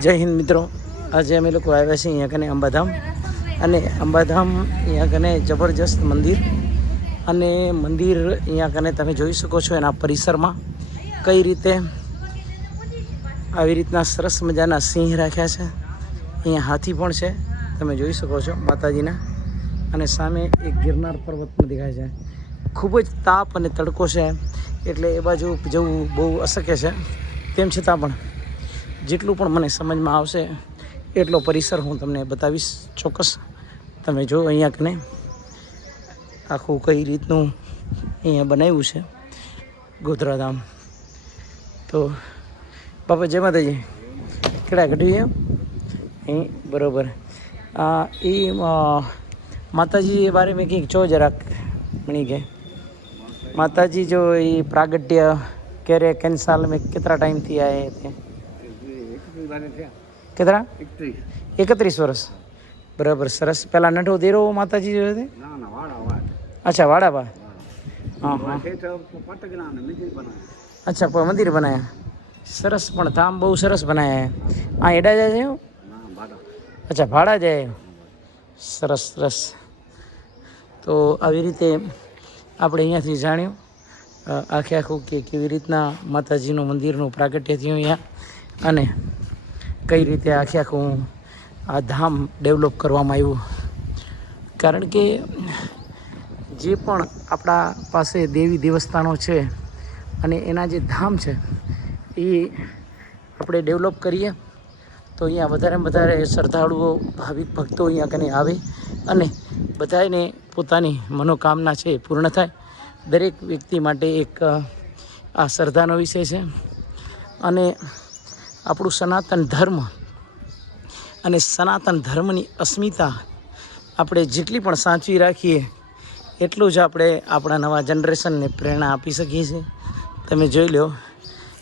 જય હિન્દ મિત્રો. આજે અમે લોકો આવ્યા છીએ અહીંયા કને અંબાધામ. અને અંબાધામ અહીંયા કને જબરજસ્ત મંદિર. અને મંદિર અહીંયા કને તમે જોઈ શકો છો એના પરિસરમાં કઈ રીતે આવી રીતના સરસ મજાના સિંહ રાખ્યા છે. અહીંયા હાથી પણ છે. તમે જોઈ શકો છો માતાજીના. અને સામે એક ગિરનાર પર્વત પણ દેખાય છે. ખૂબ જ તાપ અને તડકો છે. એટલે એ બાજુ જવું બહુ અશક્ય છે. તેમ છતાં પણ જેટલું પણ મને સમજમાં આવશે, એટલો પરિસર હું તમને બતાવીશ ચોક્કસ. તમે જો અહીંયા કને આખું કઈ રીતનું અહીંયા બનાવ્યું છે ગોધરાધામ તો બાપા જેમાં માતાજી. કેડા ઘટ્યું એમ અહીં બરાબર. આ એ માતાજી બારે મેં કંઈક જો જરાક મણી કે. માતાજી જો એ પ્રાગટ્ય ક્યારે કેન્સાલ મેં કેટલા ટાઈમથી આવ્યા ત્યાં કેટલા? એકત્રીસ. વર્ષ. બરાબર સરસ. પેલા નઠો દેરો માતાજી જોયો તે અચ્છા વાડાબા હા હા. અચ્છા કોઈ મંદિર બનાવ્યા સરસ પણ ધામ બહુ સરસ બનાવ્યા આ એડા જાય છે અચ્છા ભાડા જાય. સરસ સરસ. તો આવી રીતે આપણે અહીંયાથી જાણ્યું આખે આખું કે કેવી રીતના માતાજીનું મંદિરનું પ્રાગટ્ય થયું અહીંયા. અને કઈ રીતે આખે આખું આ ધામ ડેવલપ કરવામાં આવ્યું? કારણ કે જે પણ આપણા પાસે દેવી દેવસ્થાનો છે અને એના જે ધામ છે, એ આપણે ડેવલપ કરીએ, તો અહીંયા વધારે વધારે શ્રદ્ધાળુઓ, ભાવિક ભક્તો અહીંયા કને આવે અને બધાને પોતાની મનોકામના છે પૂર્ણ થાય. દરેક વ્યક્તિ માટે એક આ શ્રદ્ધાનો વિષય છે. અને આપણું સનાતન ધર્મ અને સનાતન ધર્મની અસ્મિતા આપણે જેટલી પણ સાચવી રાખીએ, એટલું જ આપણે આપણા નવા જનરેશનને પ્રેરણા આપી શકીએ છીએ. તમે જોઈ લો,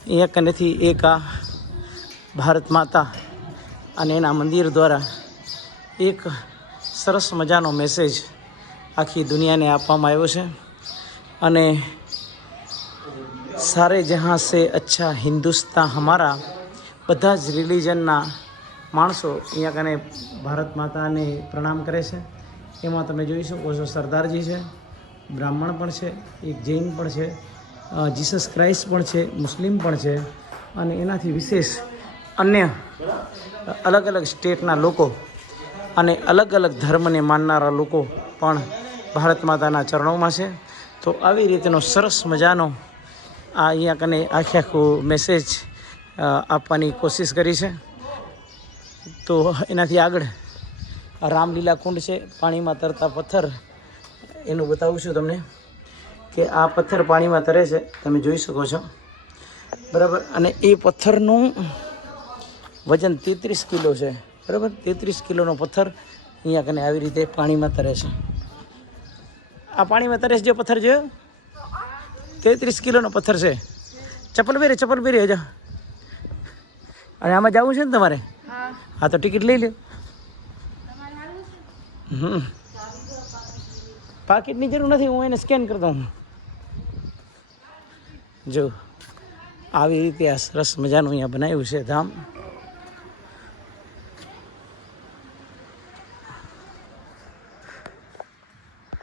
અહીંયા કનેથી એક આ ભારત માતા અને એના મંદિર દ્વારા એક સરસ મજાનો મેસેજ આખી દુનિયાને આપવામાં આવ્યો છે. અને સારે જહાં સે અચ્છા હિન્દુસ્તા હમારા બધા જ રિલિજનના માણસો અહીંયા કને ભારત માતાને પ્રણામ કરે છે. એમાં તમે જોઈ શકો છો સરદારજી છે, બ્રાહ્મણ પણ છે, એક જૈન પણ છે જીસસ ક્રાઇસ્ટ પણ છે, મુસ્લિમ પણ છે અને એનાથી વિશેષ અન્ય અલગ અલગ સ્ટેટના લોકો અને અલગ અલગ ધર્મને માનનારા લોકો પણ ભારત માતાના ચરણોમાં છે. તો આવી રીતેનો સરસ મજાનો આ અહીંયા કને આખે આખું મેસેજ આપવાની કોશિશ કરી છે. તો એનાથી આગળ રામલીલા કુંડ છે, પાણીમાં તરતા પથ્થર. એનું બતાવું છું તમને કે આ પથ્થર પાણીમાં તરે છે, તમે જોઈ શકો છો. બરાબર? અને એ પથ્થરનું વજન તેત્રીસ કિલો છે. બરાબર? તેત્રીસ કિલોનો પથ્થર અહીંયા કને આવી રીતે પાણીમાં તરે છે. આ પાણીમાં તરે છે જે પથ્થર જોયો તેત્રીસ કિલોનો પથ્થર છે. ચપ્પલ પહેરે, ચપ્પલ પહેરી હજા અને આમાં જવું છે ને તમારે? હા. તો ટિકિટ લઈ લે. હમ. પાકીટની જરૂર નથી હું એને સ્કેન કરતો હું જો આવી રીતે આ સરસ મજાનું અહીંયા બનાવ્યું છે ધામ.